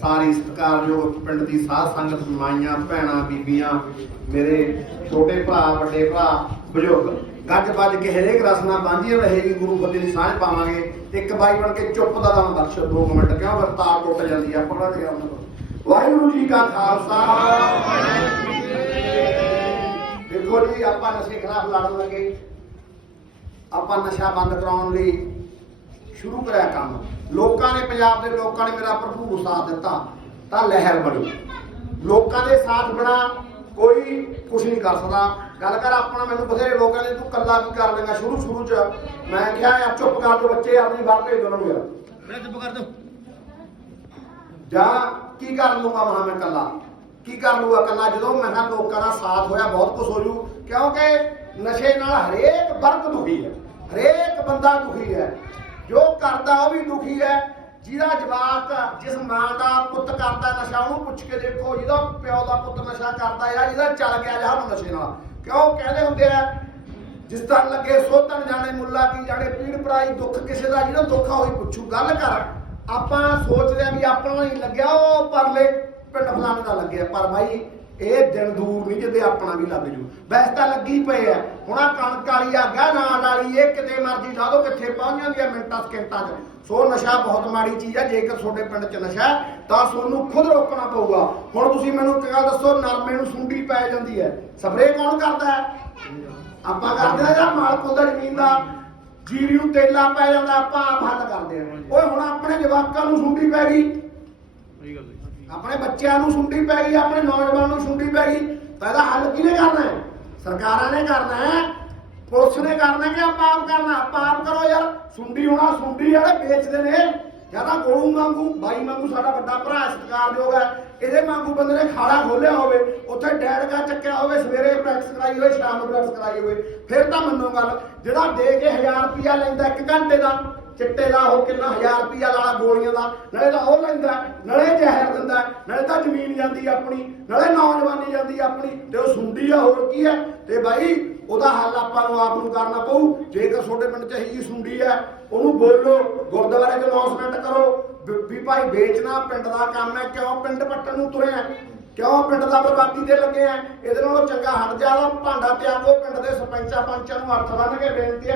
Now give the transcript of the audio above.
ਸਾਰੀ ਸਤਿਕਾਰਯੋਗ ਪਿੰਡ ਦੀ ਸਾਧ ਸੰਗਤ, ਮਾਈਆਂ, ਭੈਣਾਂ, ਬੀਬੀਆਂ, ਮੇਰੇ ਛੋਟੇ ਭਰਾ, ਵੱਡੇ ਭਰਾ, ਬਜ਼ੁਰਗ, ਗੱਜ ਵੱਜ ਕੇ ਹਰੇਕ ਰਸਨਾ ਬਾਂਝੀ ਰਹੇਗੀ, ਗੁਰੂ ਫਤਿਹ ਦੀ ਸਾਂਝ ਪਾਵਾਂਗੇ। ਇੱਕ ਬਾਈ ਬਣ ਕੇ ਚੁੱਪ ਦਾ ਦਾਨ ਬਖਸ਼ ਦੋ ਮਿੰਟ ਕਿਉਂ ਵਰਤਾਰ ਟੁੱਟ ਜਾਂਦੀ ਆ? ਪਕੜਾ ਤੇ ਵਾਹਿਗੁਰੂ ਜੀ ਕਾ ਖਾਲਸਾ। ਦੇਖੋ ਜੀ, ਆਪਾਂ ਨਸ਼ੇ ਖਿਲਾਫ ਲੜਨ ਲੱਗੇ। ਆਪਾਂ ਨਸ਼ਾ ਬੰਦ ਕਰਾਉਣ ਲਈ ਸ਼ੁਰੂ ਕਰਿਆ ਕੰਮ। ਲੋਕਾਂ ਨੇ ਪੰਜਾਬ ਦੇ ਲੋਕਾਂ ਨੇ ਮੇਰਾ ਭਰਪੂਰ ਸਾਥ ਦਿੱਤਾ ਤਾਂ ਲਹਿਰ ਬਣੀ। ਲੋਕਾਂ ਦੇ ਸਾਥ ਬਿਨਾ ਕੋਈ ਕੁਝ ਨਹੀਂ ਕਰ ਸਕਦਾ। ਗੱਲ ਕਰ ਆਪਣਾ ਮੈਨੂੰ ਬਥੇਰੇ ਲੋਕਾਂ ਨੇ ਤੂੰ ਕੱਲਾ ਕੀ ਕਰ ਲੇਗਾ ਸ਼ੁਰੂ ਸ਼ੁਰੂ ਚ ਮੈਂ ਕਿਹਾ ਯਾਰ ਚੁੱਪ ਕਰ ਦੋ ਬੱਚੇ ਆਪਣੀ ਬਾਤ ਭੇਜ ਦੋ ਉਹਨਾਂ ਨੂੰ ਯਾਰ। ਮੈਂ ਚੁੱਪ ਕਰ ਦੋ। ਜਾਂ ਕੀ ਕਰ ਲੂੰਗਾ ਮਹਾ ਮੈਂ ਕੱਲਾ ਕੀ ਕਰ ਲੂਗਾ ਕੱਲਾ ਜਦੋਂ ਮੈਂ ਕਿਹਾ ਲੋਕਾਂ ਦਾ ਸਾਥ ਹੋਇਆ ਬਹੁਤ ਕੁਝ ਹੋ ਜੂ। ਕਿਉਂਕਿ ਨਸ਼ੇ ਨਾਲ ਹਰੇਕ ਵਰਗ ਦੁਖੀ ਹੈ। ਹਰੇਕ ਬੰਦਾ ਦੁਖੀ ਹੈ। ਜੋ ਕਰਦਾ ਉਹ ਵੀ ਦੁਖੀ ਹੈ। ਜਿਹਦਾ ਜਵਾਕ ਜਿਸ ਮਾਂ ਦਾ ਪੁੱਤ ਕਰਦਾ ਨਸ਼ਾ ਉਹਨੂੰ ਪੁੱਛ ਕੇ ਦੇਖੋ, ਜਿਹਦਾ ਪਿਓ ਦਾ ਪੁੱਤ ਨਸ਼ਾ ਕਰਦਾ ਆ ਜਿਹਦਾ ਚੱਲ ਗਿਆ ਜਹਾਂ ਨਸ਼ੇ ਨਾਲ। ਕਿਉਂ ਕਹਿੰਦੇ ਹੁੰਦੇ ਆ, ਜਿਸ ਤਰ੍ਹਾਂ ਲੱਗੇ ਸੋਤਨ ਜਾਣੇ, ਮੁੱਲਾ ਕੀ ਜਾਣੇ, ਪੀੜ ਪਰਾਈ, ਦੁੱਖ ਕਿਸੇ ਦਾ ਜਿਹੜਾ ਦੁੱਖ ਆ ਉਹੀ ਪੁੱਛੂ, ਗੱਲ ਕਰ, ਆਪਾਂ ਸੋਚਦੇ ਆ ਵੀ ਆਪਣਾ ਨਹੀਂ ਲੱਗਿਆ, ਉਹ ਪਰਲੇ ਪਿੰਡ ਫਲਾਣੇ ਦਾ ਲੱਗਿਆ, ਪਰ ਭਾਈ ਇਹ ਦਿਨ ਦੂਰ ਨਹੀਂ ਜਿੱਦੇ ਆਪਣਾ ਵੀ ਲੱਗ ਜੂ। ਵੈਸੇ ਤਾਂ ਲੱਗੀ ਪਏ ਆ। ਹੁਣ ਆ ਕਣਕ ਵਾਲੀ ਆ ਗਾ ਨਾਲ ਵਾਲੀ ਇਹ ਕਿਤੇ ਮਰਜ਼ੀ ਲਾ ਦੋ ਕਿੱਥੇ ਪਹੁੰਚ ਜਾਂਦੀ ਆ ਮਿੰਟਾਂ, ਸਕਿੰਟਾਂ 'ਚ। ਸੋ ਨਸ਼ਾ ਬਹੁਤ ਮਾੜੀ ਚੀਜ਼ ਆ, ਜੇਕਰ ਤੁਹਾਡੇ ਪਿੰਡ 'ਚ ਨਸ਼ਾ ਤਾਂ ਤੁਹਾਨੂੰ ਖੁਦ ਰੋਕਣਾ ਪਊਗਾ। ਹੁਣ ਤੁਸੀਂ ਮੈਨੂੰ ਇੱਕ ਗੱਲ ਦੱਸੋ, ਨਰਮੇ ਨੂੰ ਸੁੰਡੀ ਪੈ ਜਾਂਦੀ ਹੈ। ਸਪਰੇਅ ਕੌਣ ਕਰਦਾ ਹੈ? ਆਪਾਂ ਕਰਦੇ ਆ ਜਾਂ ਮਾਲਕ ਉਹਦਾ ਜ਼ਮੀਨ ਦਾ? ਜੀਰੀ ਨੂੰ ਤੇਲਾ ਪੈ ਜਾਂਦਾ, ਆਪਾਂ ਆਪ ਹੱਲ ਕਰਦੇ ਆ ਓਏ, ਹੁਣ ਆਪਣੇ ਜਵਾਕਾਂ ਨੂੰ ਸੁੰਡੀ ਪੈ ਗਈ। ਸਹੀ ਗੱਲ ਹੈ। ਆਪਣੇ ਬੱਚਿਆਂ ਨੂੰ ਸੁੰਡੀ ਪੈ ਗਈ, ਆਪਣੇ ਨੌਜਵਾਨਾਂ ਨੂੰ ਸੁੰਡੀ ਪੈ ਗਈ, ਤਾਂ ਇਹਦਾ ਹੱਲ ਕਿਹਨੇ ਕਰਨਾ ਹੈ? ਸਰਕਾਰਾਂ ਨੇ ਕਰਨਾ ਹੈ। ਪੁਲਿਸ ਨੇ ਕਰਨਾ ਕਿ ਆਪਾਂ ਆਪ ਕਰਨਾ? ਆਪਾਂ ਆਪ ਕਰੋ ਯਾਰ। ਸੁੰਡੀ ਹੋਣਾ ਸੁੰਡੀ ਜਿਹੜੇ ਵੇਚਦੇ ਨੇ। ਜਾਂ ਤਾਂ ਗੋਲੂ ਵਾਂਗੂ, ਬਾਈ ਵਾਂਗੂ ਸਾਡਾ ਵੱਡਾ ਭਰਾ ਸਤਿਕਾਰਯੋਗ ਹੈ। ਇਹਦੇ ਵਾਂਗੂ ਬੰਦੇ ਨੇ ਖਾੜਾ ਖੋਲਿਆ ਹੋਵੇ, ਉੱਥੇ ਡੈਡਗਾ ਚੱਕਿਆ ਹੋਵੇ, ਸਵੇਰੇ ਪ੍ਰੈਕਟਿਸ ਕਰਾਈ ਹੋਵੇ, ਸ਼ਾਮ ਨੂੰ ਪ੍ਰੈਕਟਿਸ ਕਰਾਈ ਹੋਵੇ। ਫਿਰ ਤਾਂ ਮੰਨੋ ਗੱਲ, ਜਿਹੜਾ ਦੇ ਕੇ 1000 ਰੁਪਿਆ ਲੈਂਦਾ ਇੱਕ ਘੰਟੇ ਦਾ ਚਿੱਟੇ ਦਾ ਉਹ ਕਿੰਨਾ 1000 ਰੁਪਿਆ ਲਾਲਾ ਗੋਲੀਆਂ ਦਾ, ਨਾਲੇ ਤਾਂ ਉਹ ਲੈਂਦਾ, ਨਾਲੇ ਜ਼ਹਿਰ ਦਿੰਦਾ, ਨਾਲੇ ਤਾਂ ਜ਼ਮੀਨ ਜਾਂਦੀ ਆਪਣੀ, ਨਾਲੇ ਨੌਜਵਾਨੀ ਜਾਂਦੀ ਆਪਣੀ, ਤੇ ਉਹ ਸੁੰਡੀ ਆ, ਹੋਰ ਕੀ ਹੈ ਤੇ ਬਾਈ, ਉਹਦਾ ਹੱਲ ਆਪਾਂ ਨੂੰ ਆਪ ਨੂੰ ਕਰਨਾ ਪਊ, ਜੇਕਰ ਤੁਹਾਡੇ ਪਿੰਡ 'ਚ ਇਹੀ ਸੁੰਡੀ ਹੈ ਉਹਨੂੰ ਬੋਲੋ, ਗੁਰਦੁਆਰੇ 'ਚ ਅਨਾਉਂਸਮੈਂਟ ਕਰੋ, ਵੀ- ਭਾਈ ਵੇਚਣਾ ਪਿੰਡ ਦਾ ਕੰਮ ਹੈ, ਕਿਉਂ ਪਿੰਡ ਪੱਟਣ ਨੂੰ ਤੁਰੇ ਆ? ਕਿਉਂ ਪਿੰਡ ਦਾ ਬਰਬਾਦੀ ਤੇ ਲੱਗੇ ਆ? ਇਹਦੇ ਨਾਲੋਂ ਚੰਗਾ ਹਟ ਜਾ ਭਾਂਡਾ ਤਿਆਗੋ, ਪਿੰਡ ਦੇ ਸਰਪੰਚਾਂ ਪੰਚਾਂ ਨੂੰ ਹੱਥ ਬੰਨ੍ਹ ਕੇ ਬੇਨਤੀ